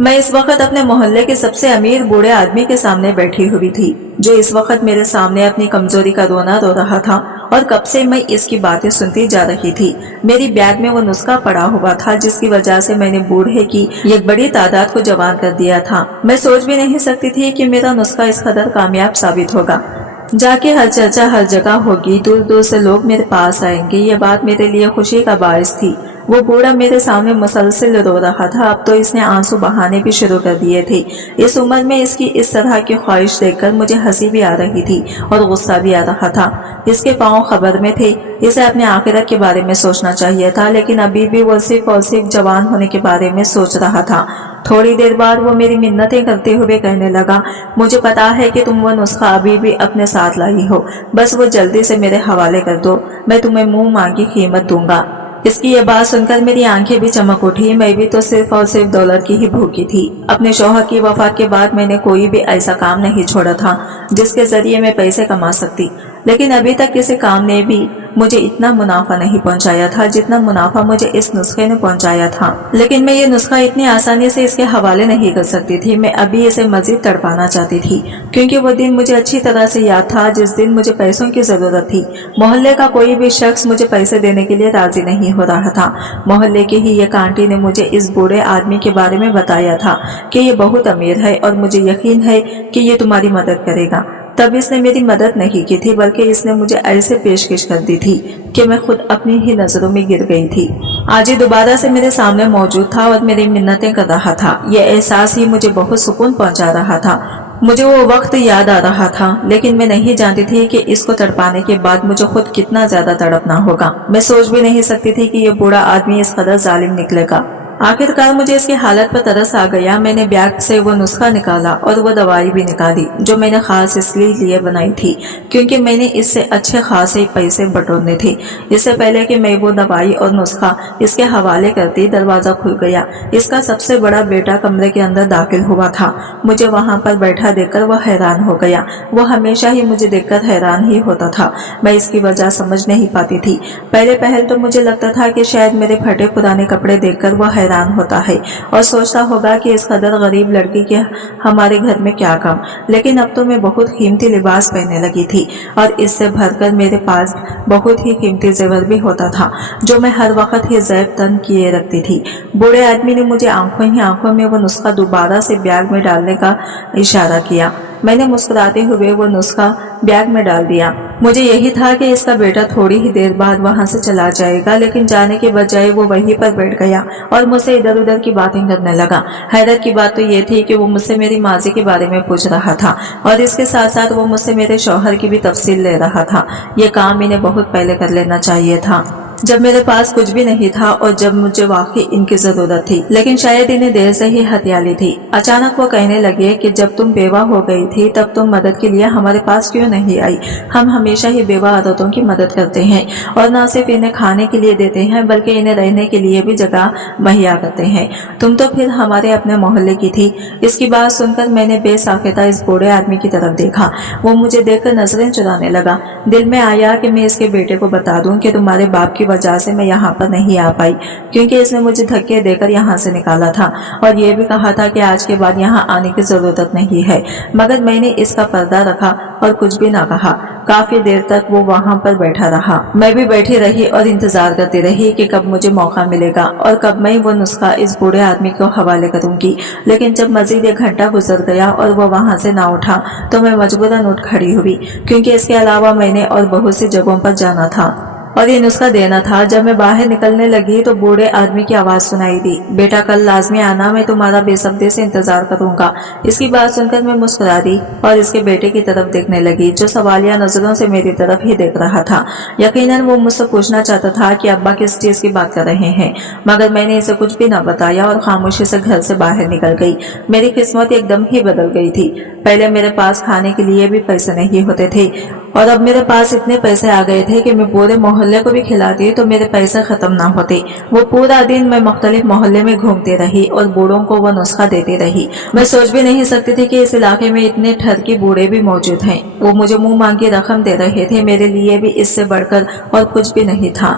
मैं इस वक्त अपने मोहल्ले के सबसे अमीर बूढ़े आदमी के सामने बैठी हुई थी, जो इस वक्त मेरे सामने अपनी कमजोरी का रोना रो रहा था और कब से मैं इसकी बातें सुनती जा रही थी। मेरी बैग में वो नुस्खा पड़ा हुआ था जिसकी वजह से मैंने बूढ़े की एक बड़ी तादाद को जवान कर दिया था। मैं सोच भी नहीं सकती थी कि मेरा नुस्खा इस कदर कामयाब साबित होगा। जाके हर चर्चा हर जगह होगी, दूर दूर से लोग मेरे पास आएंगे। ये बात मेरे लिए खुशी का बायस थी। वो बूढ़ा मेरे सामने मुसलसल रो रहा था। अब तो इसने आंसू बहाने भी शुरू कर दिए थे। इस उम्र में इसकी इस तरह की ख्वाहिश देखकर मुझे हंसी भी आ रही थी और गुस्सा भी आ रहा था। इसके पांव खबर में थे। इसे अपने आखिरत के बारे में सोचना चाहिए था, लेकिन अभी भी वो सिर्फ और सिर्फ जवान होने के बारे में सोच रहा था। थोड़ी देर बाद वो मेरी मिन्नतें करते हुए कहने लगा, मुझे पता है कि तुम वो नुस्खा अभी भी अपने साथ लाई हो, बस वो जल्दी से मेरे हवाले कर दो, मैं तुम्हें मुंह मांगी कीमत दूंगा। इसकी ये बात सुनकर मेरी आंखें भी चमक उठी। मैं भी तो सिर्फ और सिर्फ दौलत की ही भूखी थी। अपने शौहर की वफात के बाद मैंने कोई भी ऐसा काम नहीं छोड़ा था जिसके जरिए मैं पैसे कमा सकती, लेकिन अभी तक किसी काम ने भी मुझे इतना मुनाफा नहीं पहुंचाया था जितना मुनाफा मुझे इस नुस्खे ने पहुंचाया था। लेकिन मैं ये नुस्खा इतनी आसानी से इसके हवाले नहीं कर सकती थी। मैं अभी इसे मजीद तड़पाना चाहती थी, क्योंकि वो दिन मुझे अच्छी तरह से याद था जिस दिन मुझे पैसों की जरूरत थी। मोहल्ले का कोई भी शख्स मुझे पैसे देने के लिए राजी नहीं हो रहा था। मोहल्ले की ही एक आंटी ने मुझे इस बूढ़े आदमी के बारे में बताया था कि ये बहुत अमीर है और मुझे यकीन है कि ये तुम्हारी मदद करेगा। तब इसने मेरी मदद नहीं की थी, बल्कि इसने मुझे ऐसे पेशकश कर दी थी कि मैं खुद अपनी ही नजरों में गिर गई थी। आज ये दोबारा से मेरे सामने मौजूद था और मेरी मिन्नतें कर रहा था। यह एहसास ही मुझे बहुत सुकून पहुंचा रहा था। मुझे वो वक्त याद आ रहा था, लेकिन मैं नहीं जानती थी कि इसको तड़पाने के बाद मुझे खुद कितना ज्यादा तड़पना होगा। मैं सोच भी नहीं सकती थी कि ये बूढ़ा आदमी इस कदर जालिम निकलेगा। आखिरकार मुझे इसकी हालत पर तरस आ गया। मैंने बैग से वो नुस्खा निकाला और वो दवाई भी निकाली जो मैंने खास इसलिए लिए बनाई थी, क्योंकि मैंने इससे अच्छे खासे पैसे बटोरने थे। इससे पहले कि मैं वो दवाई और नुस्खा इसके हवाले करती, दरवाजा खुल गया। इसका सबसे बड़ा बेटा कमरे के अंदर दाखिल हुआ था। मुझे वहां पर बैठा देखकर वह हैरान हो गया। वो हमेशा ही मुझे देखकर हैरान ही होता था। मैं इसकी वजह समझ नहीं पाती थी। पहले पहल तो मुझे लगता था कि शायद मेरे फटे पुराने कपड़े देखकर वह हैरान होता है और सोचता होगा कि इस कदर गरीब लड़की के हमारे घर में क्या काम। लेकिन अब तो मैं बहुत कीमती लिबास पहनने लगी थी और इससे भरकर मेरे पास बहुत ही कीमती जेवर भी होता था, जो मैं हर वक्त ही ज़ैब तन किए रखती थी। बूढ़े आदमी ने मुझे आंखों ही आंखों में वो नुस्खा दोबारा से बैग में डालने का इशारा किया। मैंने मुस्कुराते हुए वो नुस्खा बैग में डाल दिया। मुझे यही था कि इसका बेटा थोड़ी ही देर बाद वहां से चला जाएगा, लेकिन जाने के बजाय वो वहीं पर बैठ गया और मुझसे इधर उधर की बातें करने लगा। हैरत की बात तो ये थी कि वो मुझसे मेरी माजी के बारे में पूछ रहा था और इसके साथ साथ वो मुझसे मेरे शौहर की भी तफसील ले रहा था। ये काम इन्हें बहुत पहले कर लेना चाहिए था, जब मेरे पास कुछ भी नहीं था और जब मुझे वाकई इनकी जरूरत थी, लेकिन शायद इन्हें देर से ही हथियाली थी। अचानक वो कहने लगे कि जब तुम बेवा हो गई थी तब तुम मदद के लिए हमारे पास क्यों नहीं आई? हम हमेशा ही बेवा औरतों की मदद करते हैं और न सिर्फ इन्हें खाने के लिए देते हैं बल्कि इन्हें रहने के लिए भी जगह मुहैया करते हैं। तुम तो फिर हमारे अपने मोहल्ले की थी। इसकी बात सुनकर मैंने बेसाख्ता इस बूढ़े आदमी की तरफ देखा। वो मुझे देखकर नजरें चुराने लगा। दिल में आया कि मैं इसके बेटे को बता दूं कि तुम्हारे बाप की वजह से मैं यहाँ पर नहीं आ पाई, क्योंकि इसने मुझे धक्के देकर यहाँ से निकाला था और ये भी कहा था कि आज के बाद यहाँ आने की जरूरत नहीं है। मगर मैंने इसका पर्दा रखा और कुछ भी ना कहा। काफी देर तक वो वहाँ पर बैठा रहा। मैं भी बैठी रही और इंतजार करती रही कि कब मुझे मौका मिलेगा और कब मैं वो नुस्खा इस बूढ़े आदमी को हवाले करूंगी। लेकिन जब मजीद 1 घंटा गुजर गया और वो वहाँ से ना उठा तो मैं मजबूरन उठ खड़ी हुई, क्योंकि इसके अलावा मैंने और बहुत सी जगहों पर जाना था और ये नुस्खा देना था। जब मैं बाहर निकलने लगी तो बूढ़े आदमी की आवाज सुनाई दी, बेटा कल लाजमी आना, मैं तुम्हारा बेसब्री से इंतजार करूंगा। इसकी बात सुनकर मैं मुस्कुरा दी और इसके बेटे की तरफ देखने लगी, जो सवालिया नजरों से मेरी तरफ ही देख रहा था। यकीनन वो मुझसे पूछना चाहता था कि अब्बा किस चीज की बात कर रहे हैं, मगर मैंने इसे कुछ भी न बताया और खामोशी से घर से बाहर निकल गई। मेरी किस्मत एकदम ही बदल गई थी। पहले मेरे पास खाने के लिए भी पैसे नहीं होते थे और अब मेरे पास इतने पैसे आ गए थे कि मैं पूरे मोहल्ले को भी खिलाती तो मेरे पैसे खत्म ना होते। वो पूरा दिन मैं मुख्तलिफ मोहल्ले में घूमती रही और बूढ़ों को वो नुस्खा देती रही। मैं सोच भी नहीं सकती थी कि इस इलाके में इतने ठरकी बूढ़े भी मौजूद हैं। वो मुझे मुंह मांगी रकम दे रहे थे। मेरे लिए भी इससे बढ़कर और कुछ भी नहीं था।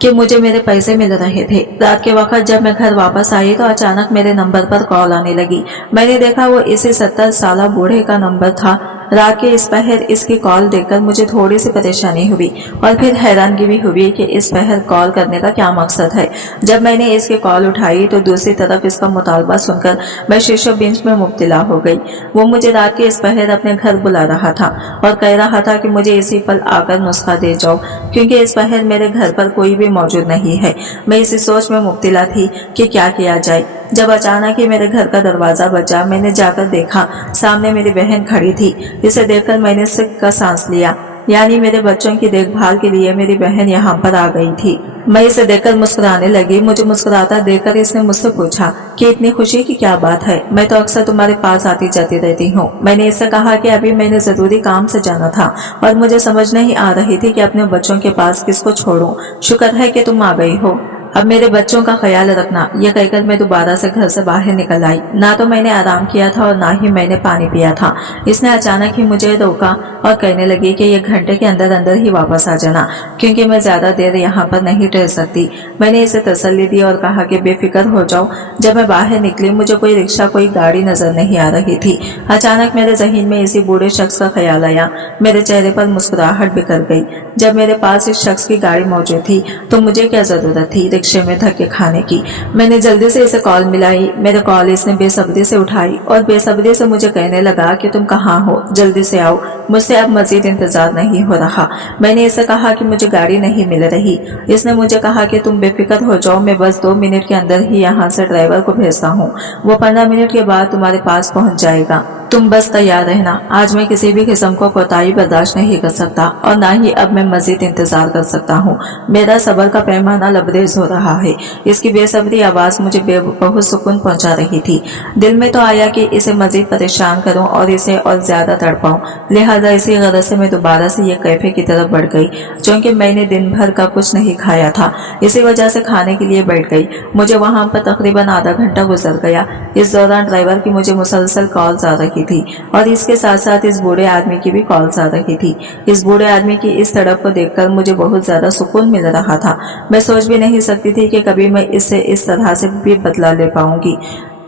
कि मुझे मेरे पैसे मिल रहे थे। रात के वक्त जब मैं घर वापस आई तो अचानक मेरे नंबर पर कॉल आने लगी। मैंने देखा वो इसी 70 साल बूढ़े का नंबर था। रात के इस पहर इसकी कॉल देखकर मुझे थोड़ी सी परेशानी हुई और फिर हैरानगी भी हुई कि इस पहर कॉल करने का क्या मकसद है। जब मैंने इसकी कॉल उठाई तो दूसरी तरफ इसका मुतालबा सुनकर मैं शीशो बेंच में मुब्तला हो गई। वो मुझे रात के इस पहर अपने घर बुला रहा था और कह रहा था कि मुझे इसी पल आकर नुस्खा दे जाओ, क्योंकि इस पहर मेरे घर पर कोई भी मौजूद नहीं है। मैं इसी सोच में मुब्तला थी कि क्या किया जाए, जब अचानक ही मेरे घर का दरवाजा बजा। मैंने जाकर देखा, सामने मेरी बहन खड़ी थी। इसे देखकर मैंने सिक का सांस लिया, यानी मेरे बच्चों की देखभाल के लिए मेरी बहन यहाँ पर आ गई थी। मैं इसे देखकर मुस्कुराने लगी। मुझे मुस्कुराता देखकर इसने मुझसे पूछा कि इतनी खुशी की क्या बात है, मैं तो अक्सर तुम्हारे पास आती जाती रहती हूँ। मैंने इससे कहा कि अभी मैंने जरूरी काम से जाना था और मुझे समझ नहीं आ रही थी कि अपने बच्चों के पास किसको छोड़ूं। शुक्र है कि तुम आ गई हो, अब मेरे बच्चों का ख्याल रखना। यह कहकर मैं दोबारा से घर से बाहर निकल आई। ना तो मैंने आराम किया था और ना ही मैंने पानी पिया था। इसने अचानक ही मुझे रोका और कहने लगी कि एक घंटे के अंदर अंदर ही वापस आ जाना, क्योंकि मैं ज्यादा देर यहाँ पर नहीं ठहर सकती। मैंने इसे तसल्ली दी और कहा कि बेफिक्र हो जाओ। जब मैं बाहर निकली मुझे कोई रिक्शा, कोई गाड़ी नजर नहीं आ रही थी। अचानक मेरे जहन में इसी बूढ़े शख्स का ख्याल आया। मेरे चेहरे पर मुस्कुराहट बिखर गई। जब मेरे पास इस शख्स की गाड़ी मौजूद थी तो मुझे क्या जरूरत थी रिक्शे में धक्के खाने की। मैंने जल्दी से इसे कॉल मिलाई। मेरे कॉल इसने बेसब्री से उठाई और बेसब्री से मुझे कहने लगा कि तुम कहाँ हो, जल्दी से आओ, मुझसे अब मजीद इंतजार नहीं हो रहा। मैंने इसे कहा कि मुझे गाड़ी नहीं मिल रही। इसने मुझे कहा कि तुम बेफिक्र हो जाओ, मैं बस 2 मिनट के अंदर ही यहाँ से ड्राइवर को भेजता हूँ, वो 15 मिनट के बाद तुम्हारे पास पहुँच जाएगा। तुम बस तैयार रहना। आज मैं किसी भी किस्म को कोताही बर्दाश्त नहीं कर सकता और ना ही अब मैं मजीद इंतजार कर सकता हूँ। मेरा सब्र का पैमाना लबरेज हो रहा है। इसकी बेसब्री आवाज मुझे बहुत सुकून पहुंचा रही थी। दिल में तो आया कि इसे मजीद परेशान करूं और इसे और ज्यादा तड़पाऊं। लिहाजा इसी गरज से मैं दोबारा से ये कैफे की तरफ बढ़ गई, क्योंकि मैंने दिन भर का कुछ नहीं खाया था। इसी वजह से खाने के लिए बैठ गई। मुझे वहां पर तकरीबन आधा घंटा गुजर गया। इस दौरान ड्राइवर की मुझे मुसलसल कॉल्स आ रही थी और इसके साथ साथ इस बूढ़े आदमी की भी कॉल्स आ रही थी। इस बूढ़े आदमी की इस तड़प को देखकर मुझे बहुत ज्यादा सुकून मिल रहा था। मैं सोच भी नहीं सकती थी कि कभी मैं इससे इस तरह से भी बदला ले पाऊंगी।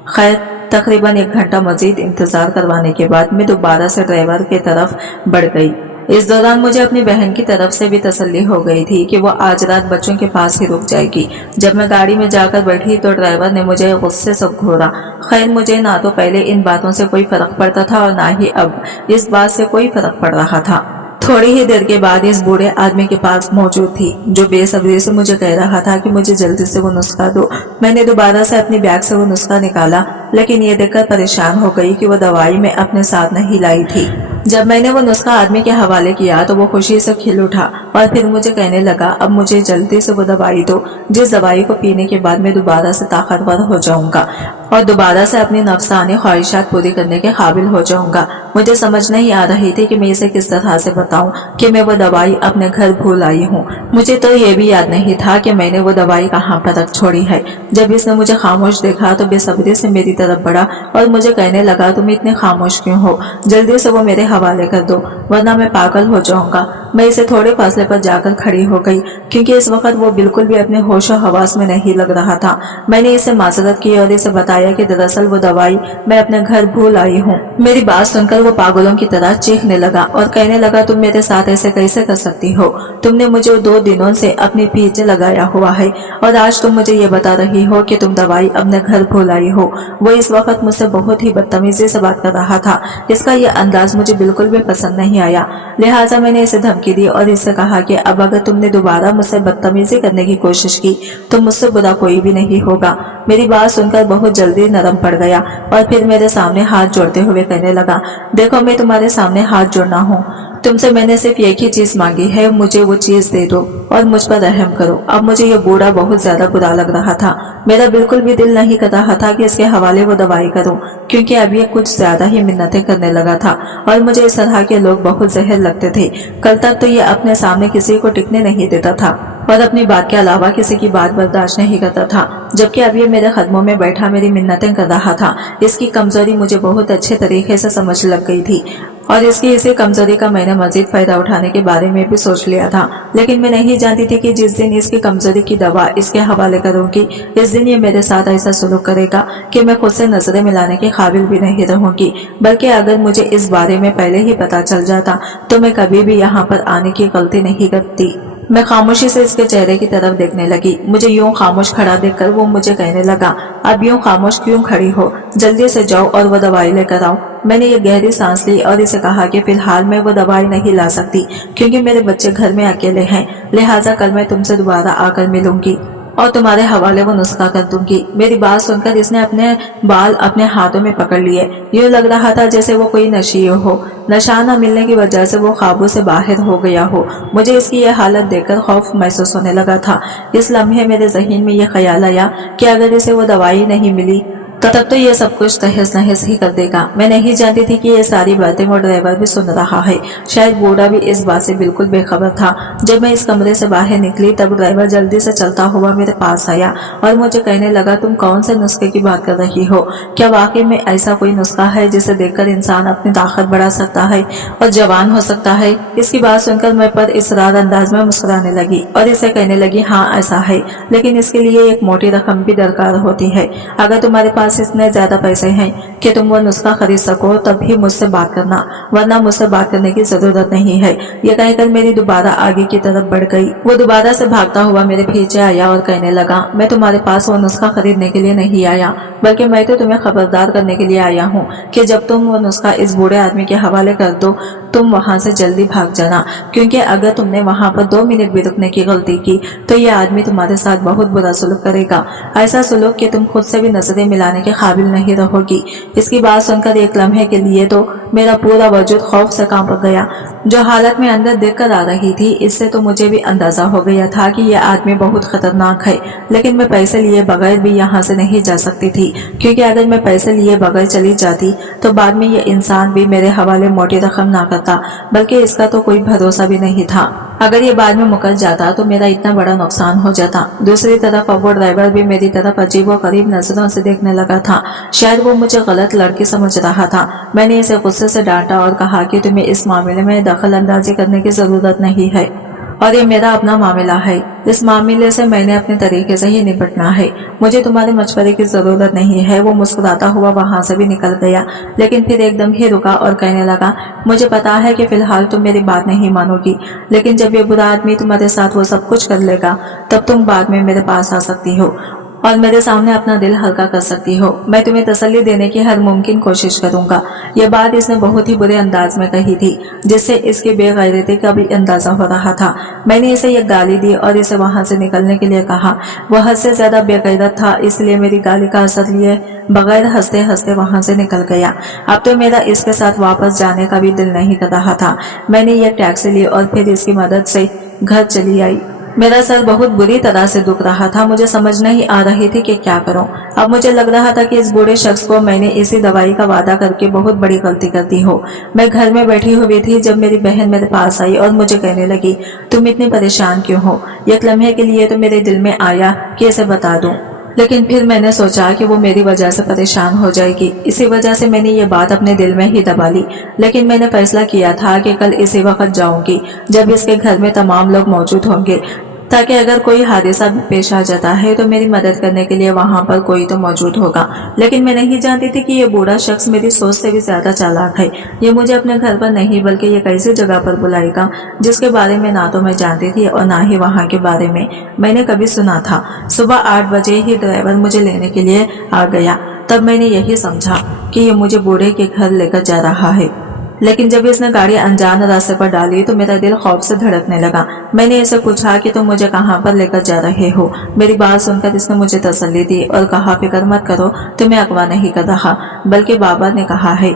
खैर, तकरीबन 1 घंटा मजीद इंतजार करवाने के बाद मैं दोबारा से ड्राइवर की तरफ बढ़ गई। इस दौरान मुझे अपनी बहन की तरफ से भी तसल्ली हो गई थी कि वो आज रात बच्चों के पास ही रुक जाएगी। जब मैं गाड़ी में जाकर बैठी तो ड्राइवर ने मुझे गुस्से से घूरा। खैर, मुझे ना तो पहले इन बातों से कोई फर्क पड़ता था और ना ही अब इस बात से कोई फर्क पड़ रहा था। थोड़ी ही देर के बाद इस बूढ़े आदमी के पास मौजूद थी, जो बेसब्री से मुझे कह रहा था कि मुझे जल्दी से वो नुस्खा दो। मैंने दोबारा से अपनी बैग से वो नुस्खा निकाला, लेकिन ये देखकर परेशान हो गई कि वो दवाई मैं अपने साथ नहीं लाई थी। जब मैंने वो नुस्खा आदमी के हवाले किया तो वो खुशी से खिल उठा और फिर मुझे कहने लगा, अब मुझे जल्दी से वो दवाई दो, जिस दवाई को पीने के बाद मैं दोबारा से ताकतवर हो जाऊंगा और दोबारा से अपनी नफ्सानी ख्वाहिशात पूरी करने के काबिल हो जाऊंगा। मुझे समझ नहीं आ रही थी कि मैं इसे किस तरह से बताऊं कि मैं वो दवाई अपने घर भूल आई हूँ। मुझे तो ये भी याद नहीं था कि मैंने वो दवाई कहाँ पर रख छोड़ी है। जब इसने मुझे खामोश देखा तो बेसब्री से मेरी तरफ बढ़ा और मुझे कहने लगा, तुम इतने खामोश क्यों हो, जल्दी से वो मेरे हवाले कर दो वरना मैं पागल हो जाऊंगा। मैं इसे थोड़े फासले पर जाकर खड़ी हो गई, क्योंकि इस वक्त वो बिल्कुल भी अपने होश और हवास में नहीं लग रहा था। मैंने इसे माजरत की और इसे बताया कि दरअसल वो दवाई मैं अपने घर भूल आई हूँ। मेरी बात सुनकर वो पागलों की तरह चीखने लगा और कहने लगा, तुम मेरे साथ ऐसे कैसे कर सकती हो, तुमने मुझे 2 दिनों से अपने पीछे लगाया हुआ है और आज तुम मुझे ये बता रही हो कि तुम दवाई अपने घर भूल आई हो। वो इस वक्त मुझसे बहुत ही बदतमीजी से बात कर रहा था। इसका ये अंदाज मुझे बिल्कुल भी पसंद नहीं आया। लिहाजा मैंने इसे धमकी दी और इससे कहा कि अब अगर तुमने दोबारा मुझसे बदतमीजी करने की कोशिश की तो मुझसे बुरा कोई भी नहीं होगा। मेरी बात सुनकर बहुत जल्दी नरम पड़ गया और फिर मेरे सामने हाथ जोड़ते हुए कहने लगा, देखो मैं तुम्हारे सामने हाथ जोड़ना हूँ, तुमसे मैंने सिर्फ एक ही चीज मांगी है, मुझे वो चीज दे दो और मुझ पर रहम करो। अब मुझे ये बूढ़ा बहुत ज्यादा बुरा लग रहा था। मेरा बिल्कुल भी दिल नहीं कर रहा था कि इसके हवाले वो दवाई करूं, क्योंकि अब ये कुछ ज्यादा ही मिन्नतें करने लगा था और मुझे इस तरह के लोग बहुत जहर लगते थे। कल तक तो ये अपने सामने किसी को टिकने नहीं देता था और अपनी बात के अलावा किसी की बात बर्दाश्त नहीं करता था, जबकि अब ये मेरे कदमों में बैठा मेरी मिन्नतें कर रहा था। इसकी कमजोरी मुझे बहुत अच्छे तरीके से समझ लग गई थी और इसकी इसी कमजोरी का मैंने मजीद फायदा उठाने के बारे में भी सोच लिया था। लेकिन मैं नहीं जानती थी कि जिस दिन इसकी कमजोरी की दवा इसके हवाले करूंगी, इस दिन ये मेरे साथ ऐसा सलूक करेगा कि मैं खुद से नजरें मिलाने के काबिल भी नहीं रहूंगी। बल्कि अगर मुझे इस बारे में पहले ही पता चल जाता तो मैं कभी भी यहाँ पर आने की गलती नहीं करती। मैं खामोशी से इसके चेहरे की तरफ देखने लगी। मुझे यूं खामोश खड़ा देखकर वो मुझे कहने लगा, अब यूं खामोश क्यों खड़ी हो, जल्दी से जाओ और वो दवाई लेकर आओ। मैंने ये गहरी सांस ली और इसे कहा कि फिलहाल मैं वो दवाई नहीं ला सकती क्योंकि मेरे बच्चे घर में अकेले हैं, लिहाजा कल मैं तुमसे दोबारा आकर मिलूंगी और तुम्हारे हवाले वो नुस्खा कर दूंगी। मेरी बात सुनकर इसने अपने बाल अपने हाथों में पकड़ लिए। यूं लग रहा था जैसे वो कोई नशीय हो। नशा न मिलने की वजह से वो ख्वाबों से बाहर हो गया हो। मुझे इसकी ये हालत देखकर खौफ महसूस होने लगा था। इस लम्हे मेरे ज़हन में ये ख्याल आया कि अगर इसे वो दवाई नहीं मिली तो तब तो ये सब कुछ तहस नहस ही कर देगा। मैं नहीं जानती थी कि ये सारी बातें वो ड्राइवर भी सुन रहा है। शायद बूढ़ा भी इस बात से बिल्कुल बेखबर था। जब मैं इस कमरे से बाहर निकली तब ड्राइवर जल्दी से चलता हुआ मेरे पास आया और मुझे कहने लगा, तुम कौन से नुस्खे की बात कर रही हो? क्या वाकई में ऐसा कोई नुस्खा है जिसे देखकर इंसान अपनी ताकत बढ़ा सकता है और जवान हो सकता है? इसकी बात सुनकर मैं पर इसरार अंदाज में मुस्कुराने लगी और इसे कहने लगी, हाँ ऐसा है, लेकिन इसके लिए एक मोटी रकम भी दरकार होती है। अगर तुम्हारे पास इतने ज्यादा पैसे हैं कि तुम वो नुस्खा खरीद सको तब भी मुझसे बात करना, वरना मुझसे बात करने की जरूरत नहीं है। ये कहकर मेरी दोबारा आगे की तरफ बढ़ गई। वो दोबारा से भागता हुआ मेरे पीछे आया और कहने लगा, मैं तुम्हारे पास वो नुस्खा खरीदने के लिए नहीं आया, बल्कि मैं तो तुम्हें खबरदार करने के लिए आया हूँ कि जब तुम वो नुस्खा इस बूढ़े आदमी के हवाले कर दो तुम वहाँ से जल्दी भाग जाना, क्योंकि अगर तुमने वहाँ पर 2 मिनट भी रुकने की गलती की तो ये आदमी तुम्हारे साथ बहुत बुरा सलूक करेगा, ऐसा सलूक कि तुम खुद से भी नजरें मिलाने के काबिल नहीं रहोगी। इसकी बात सुनकर एक लम्हे के लिए तो मेरा पूरा वजूद खौफ से कांप गया। जो हालत में अंदर देखकर आ रही थी इससे तो मुझे भी अंदाजा हो गया था कि यह आदमी बहुत खतरनाक है। लेकिन मैं पैसे लिए बगैर भी यहाँ से नहीं जा सकती थी, क्योंकि अगर मैं पैसे लिए बगैर चली जाती तो बाद में ये इंसान भी मेरे हवाले मोटी रकम ना करता, बल्कि इसका तो कोई भरोसा भी नहीं था। अगर ये बाद में मुकर जाता तो मेरा इतना बड़ा नुकसान हो जाता। दूसरी तरफ अब वो ड्राइवर भी मेरी तरफ अजीब व गरीब नजरों से देखने लगा था। शायद वो मुझे गलत लड़की समझ रहा था। मैंने इसे गुस्से से डांटा और कहा कि तुम्हें इस मामले में दखल अंदाजी करने की जरूरत नहीं है और ये मेरा अपना मामला है। इस मामले से मैंने अपने तरीके से ही निपटना है, मुझे तुम्हारे मशवरे की जरूरत नहीं है। वो मुस्कुराता हुआ वहां से भी निकल गया, लेकिन फिर एकदम ही रुका और कहने लगा, मुझे पता है कि फिलहाल तुम मेरी बात नहीं मानोगी, लेकिन जब ये बुरा आदमी तुम्हारे साथ वो सब कुछ कर लेगा तब तुम बाद में मेरे पास आ सकती हो और मेरे सामने अपना दिल हल्का कर सकती हो। मैं तुम्हें तसल्ली देने की हर मुमकिन कोशिश करूंगा। यह बात इसने बहुत ही बुरे अंदाज में कही थी, जिससे इसकी बेगैरती का भी अंदाजा हो रहा था। मैंने इसे यह गाली दी और इसे वहां से निकलने के लिए कहा। वह हद से ज्यादा बेगैरत था, इसलिए मेरी गाली का असर लिए बगैर हंसते हंसते वहां से निकल गया। अब तो मेरा इसके साथ वापस जाने का भी दिल नहीं कर रहा था। मैंने यह टैक्सी ली और फिर इसकी मदद से घर चली आई। मेरा सर बहुत बुरी तरह से दुख रहा था। मुझे समझ नहीं आ रही थी कि क्या करूं। अब मुझे लग रहा था कि इस बूढ़े शख्स को मैंने इसी दवाई का वादा करके बहुत बड़ी गलती कर दी हो। मैं घर में बैठी हुई थी जब मेरी बहन मेरे पास आई और मुझे कहने लगी, तुम इतनी परेशान क्यों हो? एक लम्हे के लिए तो मेरे दिल में आया कि इसे बता दूं, लेकिन फिर मैंने सोचा कि वो मेरी वजह से परेशान हो जाएगी। इसी वजह से मैंने ये बात अपने दिल में ही दबा ली। लेकिन मैंने फैसला किया था कि कल इसी वक्त जाऊंगी जब इसके घर में तमाम लोग मौजूद होंगे, ताकि अगर कोई हादसा भी पेश आ जाता है तो मेरी मदद करने के लिए वहां पर कोई तो मौजूद होगा। लेकिन मैं नहीं जानती थी कि ये बूढ़ा शख्स मेरी सोच से भी ज्यादा चालाक है। ये मुझे अपने घर पर नहीं बल्कि ये कैसी जगह पर बुलाएगा जिसके बारे में ना तो मैं जानती थी और ना ही वहां के बारे में मैंने कभी सुना था। सुबह 8 बजे ही ड्राइवर मुझे लेने के लिए आ गया। तब मैंने यही समझा कि ये मुझे बूढ़े के घर लेकर जा रहा है। लेकिन जब इसने गाड़ी अनजान रास्ते पर डाली तो मेरा दिल खौफ से धड़कने लगा। मैंने इसे पूछा कि तुम मुझे कहाँ पर लेकर जा रहे हो? मेरी बात सुनकर इसने मुझे तसल्ली दी और कहा, फिक्र मत करो, तुम्हें अगवा नहीं कर रहा, बल्कि बाबा ने कहा है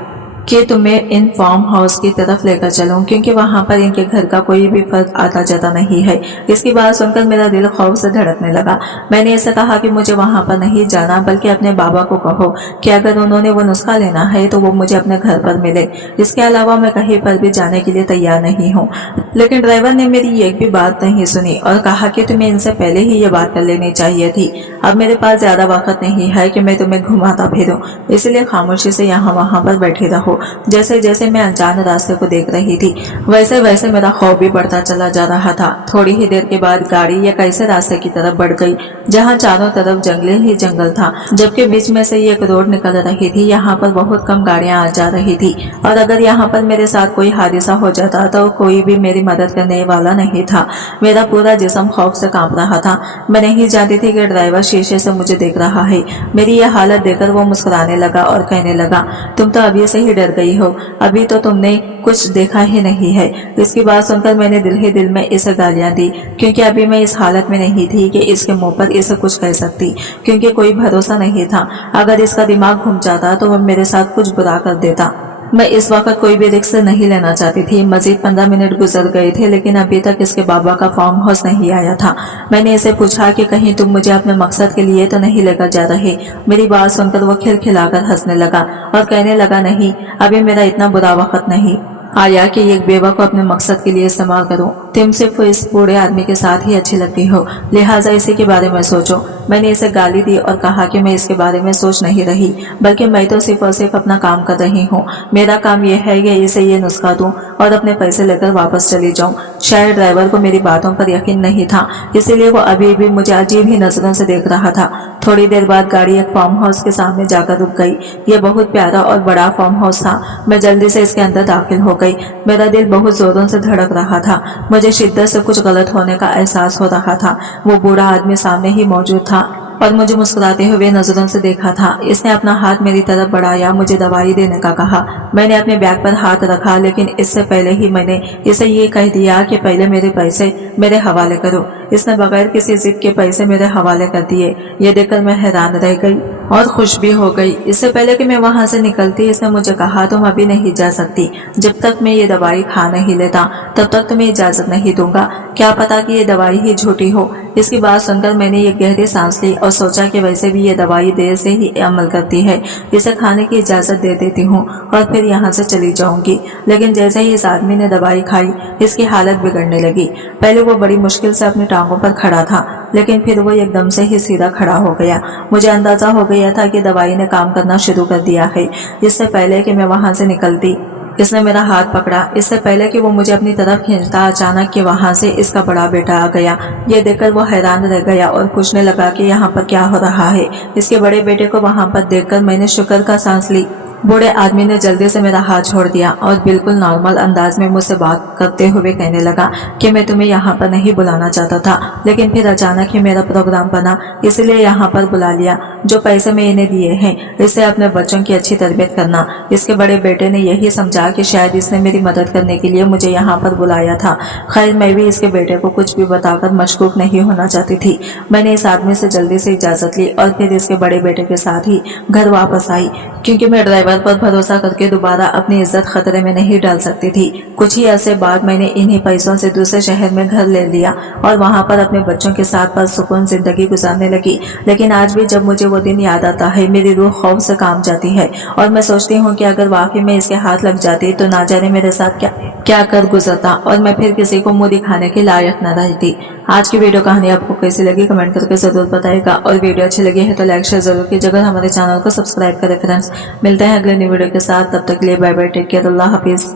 कि तुम्हें इन फार्म हाउस की तरफ लेकर चलूं, क्योंकि वहां पर इनके घर का कोई भी फर्द आता जाता नहीं है। इसकी बात सुनकर मेरा दिल खौफ से धड़कने लगा। मैंने इसे कहा कि मुझे वहां पर नहीं जाना, बल्कि अपने बाबा को कहो कि अगर उन्होंने वो नुस्खा लेना है तो वो मुझे अपने घर पर मिले। इसके अलावा मैं कहीं पर भी जाने के लिए तैयार नहीं हूँ। लेकिन ड्राइवर ने मेरी एक भी बात नहीं सुनी और कहा कि तुम्हें इनसे पहले ही ये बात कर लेनी चाहिए थी। अब मेरे पास ज्यादा वक्त नहीं है कि मैं तुम्हें घुमाता फिरूं, इसलिए खामोशी से यहाँ वहां पर बैठे रहो। हो। जैसे जैसे मैं अनजान रास्ते को देख रही थी वैसे वैसे मेरा खौफ भी बढ़ता चला जा रहा था। थोड़ी ही देर के बाद गाड़ी एक ऐसे रास्ते की तरफ बढ़ गई जहाँ चारों तरफ जंगल ही जंगल था, जबकि बीच में से एक रोड निकल रही थी। यहाँ पर बहुत कम गाड़ियाँ आ जा रही थी और अगर यहाँ पर मेरे साथ कोई हादसा हो जाता तो कोई भी मेरी मदद करने वाला नहीं था। मेरा पूरा जिस्म खौफ से कांप रहा था। मैं नहीं जानती थी कि ड्राइवर शीशे से मुझे देख रहा है। मेरी यह हालत देखकर वो मुस्कुराने लगा और कहने लगा, तुम तो अभी से ही डर गई हो, अभी तो तुमने कुछ देखा ही नहीं है। इसकी बात सुनकर मैंने दिल ही दिल में इसे गालियां दी, क्योंकि अभी मैं इस हालत में नहीं थी कि इसके मुंह पर इसे कुछ कह सकती, क्योंकि कोई भरोसा नहीं था। अगर इसका दिमाग घूम जाता तो वह मेरे साथ कुछ बुरा कर देता। मैं इस वक्त कोई भी रिस्क नहीं लेना चाहती थी। मजीद 15 मिनट गुजर गए थे लेकिन अभी तक इसके बाबा का फार्म हाउस नहीं आया था। मैंने इसे पूछा कि कहीं तुम मुझे अपने मकसद के लिए तो नहीं लेकर जा रहे। मेरी बात सुनकर वो खिलखिलाकर हंसने लगा और कहने लगा, नहीं, अभी मेरा इतना बुरा वक्त नहीं आया कि एक बेवा को अपने मकसद के लिए इस्तेमाल करूं। तुम सिर्फ इस बूढ़े आदमी के साथ ही अच्छी लगती हो, लिहाजा इसी के बारे में सोचो। मैंने इसे गाली दी और कहा कि मैं इसके बारे में सोच नहीं रही, बल्कि मैं तो सिर्फ और सिर्फ अपना काम कर रही हूँ। मेरा काम यह है कि इसे ये नुस्खा दूं और अपने पैसे लेकर वापस चली जाऊं। शायद ड्राइवर को मेरी बातों पर यकीन नहीं था, इसीलिए वो अभी भी मुझे अजीब ही नजरों से देख रहा था। थोड़ी देर बाद गाड़ी एक फार्म हाउस के सामने जाकर रुक गई। ये बहुत प्यारा और बड़ा फार्म हाउस था। मैं जल्दी से इसके अंदर दाखिल हो गई। मेरा दिल बहुत जोरों से धड़क रहा था। मुझे शिद्दत से कुछ गलत होने का एहसास हो रहा था। वो बूढ़ा आदमी सामने ही मौजूद था और मुझे मुस्कुराते हुए नजरों से देखा था। इसने अपना हाथ मेरी तरफ बढ़ाया, मुझे दवाई देने का कहा। मैंने अपने बैग पर हाथ रखा, लेकिन इससे पहले ही मैंने इसे ये कह दिया कि पहले मेरे पैसे मेरे हवाले करो। इसने बगैर किसी जिद के पैसे मेरे हवाले कर दिए। ये देखकर मैं हैरान रह गई और खुश भी हो गई। इससे पहले कि मैं वहां से निकलती इसने मुझे कहा, तुम अभी नहीं जा सकती। जब तक मैं ये दवाई खा नहीं लेता तब तक तुम्हें इजाजत नहीं दूंगा। क्या पता कि ये दवाई ही झूठी हो। इसकी बात सुनकर मैंने एक गहरी सांस ली और सोचा कि वैसे भी ये दवाई देर से ही अमल करती है, इसे खाने की इजाजत दे देती हूँ और फिर यहाँ से चली जाऊंगी। लेकिन जैसे ही इस आदमी ने दवाई खाई इसकी हालत बिगड़ने लगी। पहले वो बड़ी मुश्किल से अपनी टांगों पर खड़ा था, लेकिन फिर वो एकदम से ही सीधा खड़ा हो गया। मुझे अंदाजा हो गया था कि दवाई ने काम करना शुरू कर दिया है। इससे पहले कि मैं वहां से निकलती इसने मेरा हाथ पकड़ा। इससे पहले कि वो मुझे अपनी तरफ खींचता अचानक कि वहां से इसका बड़ा बेटा आ गया। ये देखकर वो हैरान रह गया और पूछने लगा कि यहाँ पर क्या हो रहा है। इसके बड़े बेटे को वहां पर देखकर मैंने शुक्र का सांस ली। बूढ़े आदमी ने जल्दी से मेरा हाथ छोड़ दिया और बिल्कुल नॉर्मल अंदाज में मुझसे बात करते हुए कहने लगा कि मैं तुम्हें यहाँ पर नहीं बुलाना चाहता था, लेकिन फिर अचानक ही मेरा प्रोग्राम बना, इसलिए यहाँ पर बुला लिया। जो पैसे मैं इन्हें दिए हैं इससे अपने बच्चों की अच्छी तरबियत करना। इसके बड़े बेटे ने यही समझा कि शायद इसने मेरी मदद करने के लिए मुझे यहाँ पर बुलाया था। खैर, मैं भी इसके बेटे को कुछ भी बताकर मशकूक नहीं होना चाहती थी। मैंने इस आदमी से जल्दी से इजाजत ली और फिर इसके बड़े बेटे के साथ ही घर वापस आई, क्योंकि मैं ड्राइवर पर भरोसा करके दोबारा अपनी इज्जत खतरे में नहीं डाल सकती थी। कुछ ही अरसे बाद मैंने इन्हीं पैसों से दूसरे शहर में घर ले लिया और वहां पर अपने बच्चों के साथ पुरसुकून जिंदगी गुजारने लगी। लेकिन आज भी जब मुझे वो दिन याद आता है मेरी रूह खौफ से कांप जाती है और मैं सोचती हूँ कि अगर वाकई में इसके हाथ लग जाती तो ना जाने मेरे साथ क्या कर गुजरता और मैं फिर किसी को मुंह दिखाने के लायक न रहती। आज की वीडियो कहानी आपको कैसी लगी कमेंट करके जरूर बताएगा और वीडियो अच्छी लगी है तो लाइक शेयर जरूर कीजिएगा। हमारे चैनल को सब्सक्राइब करें फ्रेंड्स। मिलते हैं अगले न्यू वीडियो के साथ, तब तक के लिए बाय बाय, टेक केयर, अल्लाह हाफिज।